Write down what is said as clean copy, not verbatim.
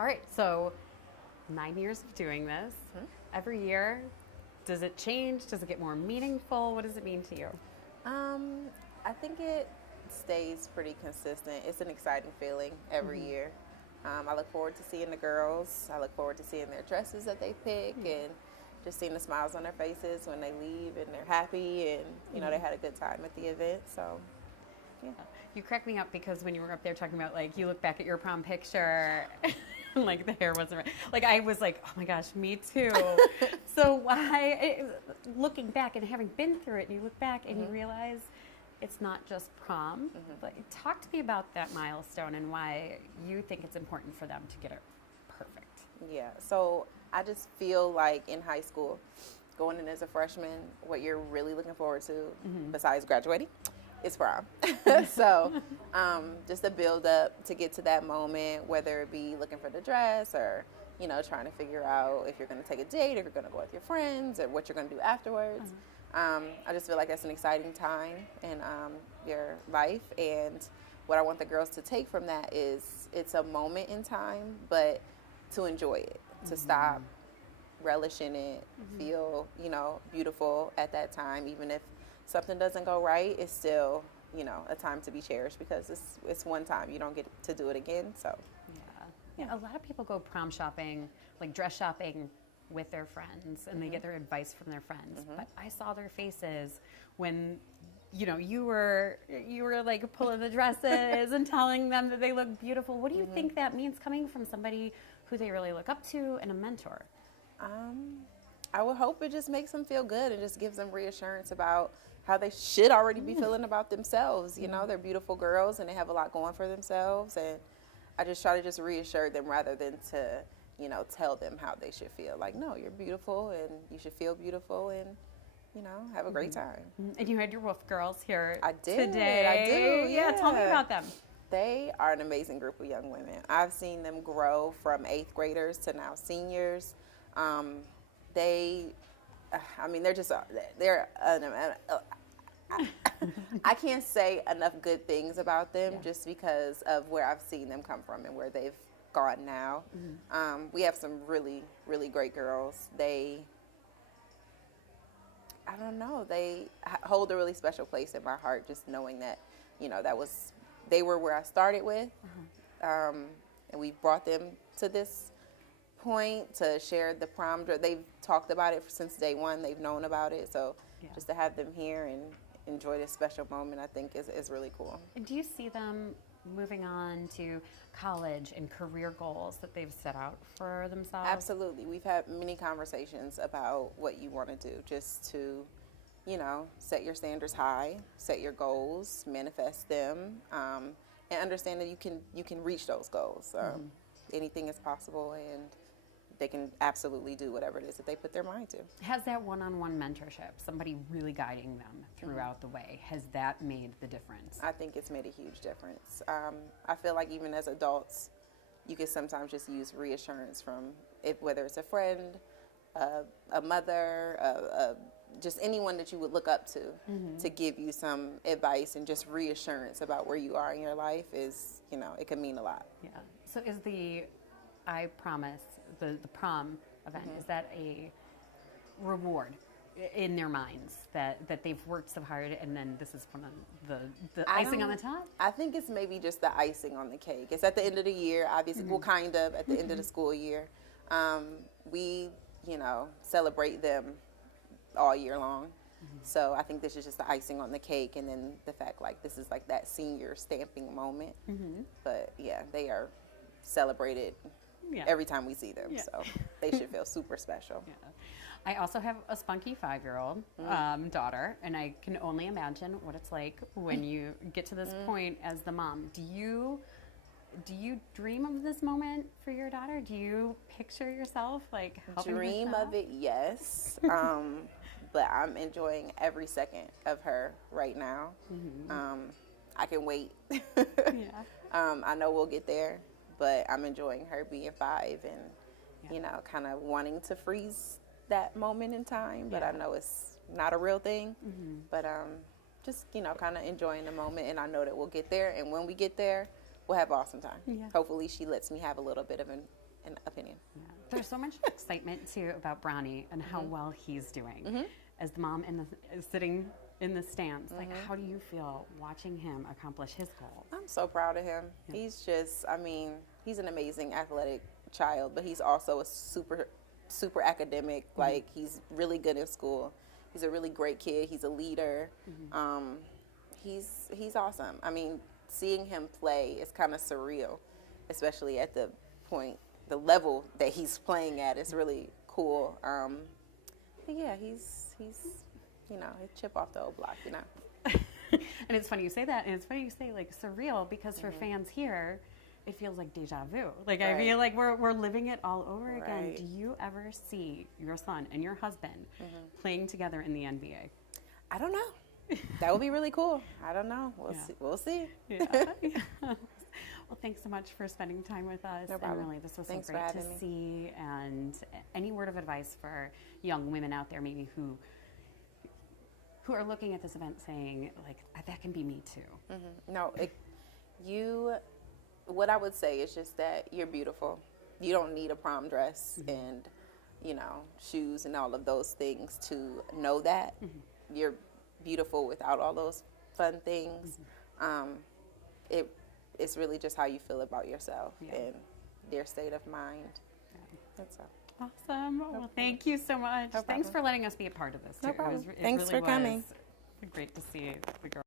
All right, so 9 years of doing this. Every year, does it change? Does it get more meaningful? What does it mean to you? I think it stays pretty consistent. It's an exciting feeling every year. I look forward to seeing the girls. I look forward to seeing their dresses that they pick and just seeing the smiles on their faces when they leave and they're happy and, you know, they had a good time at the event. So, yeah. You crack me up because when you were up there talking about, like, you look back at your prom picture, like, the hair wasn't right. Like, I was like, oh my gosh, me too. So why, looking back and having been through it, and you look back and you realize it's not just prom, but talk to me about that milestone and why you think it's important for them to get it perfect. Yeah, so I just feel like in high school, going in as a freshman, what you're really looking forward to, besides graduating, is prom. So just the build up to get to that moment, whether it be looking for the dress or, you know, trying to figure out if you're going to take a date, if you're going to go with your friends, or what you're going to do afterwards. I just feel like that's an exciting time in your life, and what I want the girls to take from that is it's a moment in time, but to enjoy it, to stop, relish in it, feel, you know, beautiful at that time. Even if something doesn't go right, it's still, you know, a time to be cherished because it's one time. You don't get to do it again. So yeah, a lot of people go prom shopping, like dress shopping, with their friends, and they get their advice from their friends. But I saw their faces when, you know, you were like pulling the dresses and telling them that they look beautiful. What do you think that means coming from somebody who they really look up to and a mentor? I would hope it just makes them feel good and just gives them reassurance about how they should already be feeling about themselves. You know, they're beautiful girls and they have a lot going for themselves, and I just try to just reassure them rather than to, you know, tell them how they should feel. Like, no, you're beautiful and you should feel beautiful and, you know, have a great time. And you had your Wolf girls here today. I do. Yeah, tell me about them. They are an amazing group of young women. I've seen them grow from 8th graders to now seniors. I can't say enough good things about them just because of where I've seen them come from and where they've gone now. We have some really, really great girls. They hold a really special place in my heart, just knowing that, you know, they were where I started with, and we brought them to this point to share the prom. They've talked about it since day one. They've known about it, so just to have them here and enjoy this special moment, I think is really cool. And do you see them moving on to college and career goals that they've set out for themselves? Absolutely. We've had many conversations about what you want to do, just to, you know, set your standards high, set your goals, manifest them, and understand that you can reach those goals. Anything is possible, and they can absolutely do whatever it is that they put their mind to. Has that one-on-one mentorship, somebody really guiding them throughout the way, has that made the difference? I think it's made a huge difference. I feel like even as adults, you can sometimes just use reassurance from whether it's a friend, a mother, just anyone that you would look up to give you some advice and just reassurance about where you are in your life is, you know, it can mean a lot. Yeah. So is the I PROM-ise, the prom event, is that a reward in their minds that they've worked so hard, and then this is one of the icing on the top? I think it's maybe just the icing on the cake. It's at the end of the year, obviously, well, kind of at the end of the school year. We, you know, celebrate them all year long. So I think this is just the icing on the cake, and then the fact, like, this is like that senior stamping moment. But yeah, they are celebrated every time we see them, so they should feel super special. I also have a spunky 5-year-old daughter, and I can only imagine what it's like when you get to this point as the mom. Do you dream of this moment for your daughter? Do you picture yourself like helping dream of it? Yes. But I'm enjoying every second of her right now. I can wait. I know we'll get there, but I'm enjoying her being 5 and, you know, kind of wanting to freeze that moment in time. But I know it's not a real thing. But just, you know, kind of enjoying the moment. And I know that we'll get there. And when we get there, we'll have an awesome time. Yeah. Hopefully she lets me have a little bit of an opinion. Yeah. There's so much excitement too about Brownie and how well he's doing. As the mom is sitting in the stands, like how do you feel watching him accomplish his goals? I'm so proud of him. Yeah. He's just, I mean, he's an amazing athletic child, but he's also a super academic. Like, he's really good in school. He's a really great kid. He's a leader. He's awesome. I mean, seeing him play is kind of surreal, especially at the level that he's playing at. It's really cool. But yeah, he's you know, a chip off the old block, you know. And it's funny you say that, and it's funny you say like surreal, because for fans here, it feels like deja vu. Like I feel like we're living it all over again. Do you ever see your son and your husband playing together in the NBA? I don't know. That would be really cool. I don't know. We'll see. Yeah. Well, thanks so much for spending time with us. No problem. And really, this was Thanks so great for to having me. see. And any word of advice for young women out there, maybe who are looking at this event saying, like, that can be me too? No, what I would say is just that you're beautiful. You don't need a prom dress and, you know, shoes and all of those things to know that. You're beautiful without all those fun things. It's really just how you feel about yourself and your state of mind. That's all. Awesome. Well, thank you so much. No Thanks problem. for letting us be a part of this too. No problem. It Thanks really for coming. was great to see the girl.